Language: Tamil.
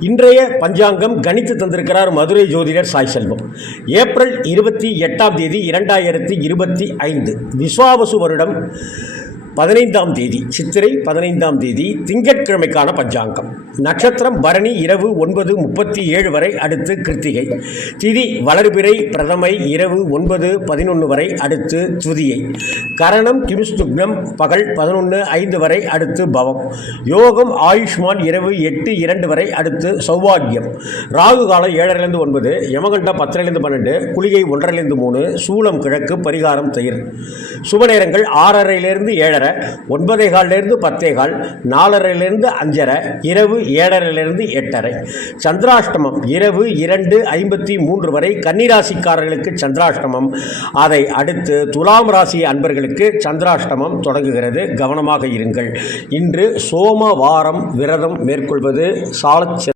இன்றைய பஞ்சாங்கம் கணித்து தந்திருக்கிறார் மதுரை ஜோதிடர் சாய் செல்வம். ஏப்ரல் இருபத்தி எட்டாம் தேதி இரண்டாயிரத்தி இருபத்தி ஐந்து. விஸ்வாவசு வருடம். பதினைந்தாம் தேதி சித்திரை பதினைந்தாம் தேதி திங்கட்கிழமைக்கான பஞ்சாங்கம். நட்சத்திரம் பரணி இரவு ஒன்பது முப்பத்தி ஏழு வரை அடுத்து கிருத்திகை. திதி வளர்பிறை பிரதமை இரவு ஒன்பது பதினொன்று வரை அடுத்து துதியை. கரணம் கிருஷ்ணுக்னம் பகல் பதினொன்று ஐந்து வரை அடுத்து பவம். யோகம் ஆயுஷ்மான் இரவு எட்டு இரண்டு வரை அடுத்து சௌபாகியம். ராகு காலம் ஏழரைலேருந்து ஒன்பது யமகண்டம் பத்திரிலிருந்து பன்னெண்டு குளிகை ஒன்றரைலேருந்து மூணு சூளம் கிழக்கு பரிகாரம் தயிர். சுப நேரங்கள் ஆறரைலேருந்து ஏழரை. ஒன்பதே கால்லேருந்து பத்தே கால் நாலரைலேருந்து அஞ்சரை இரவு ஏழரைலேருந்து எட்டரை. சந்திராஷ்டமம் இரவு இரண்டு ஐம்பத்தி மூன்று வரை கன்னிராசிக்காரர்களுக்கு சந்திராஷ்டமம். அதை அடுத்து துலாம் ராசி அன்பர்களுக்கு சந்திராஷ்டமம் தொடங்குகிறது. கவனமாக இருங்கள். இன்று சோமவாரம் விரதம் மேற்கொள்வது சாலச்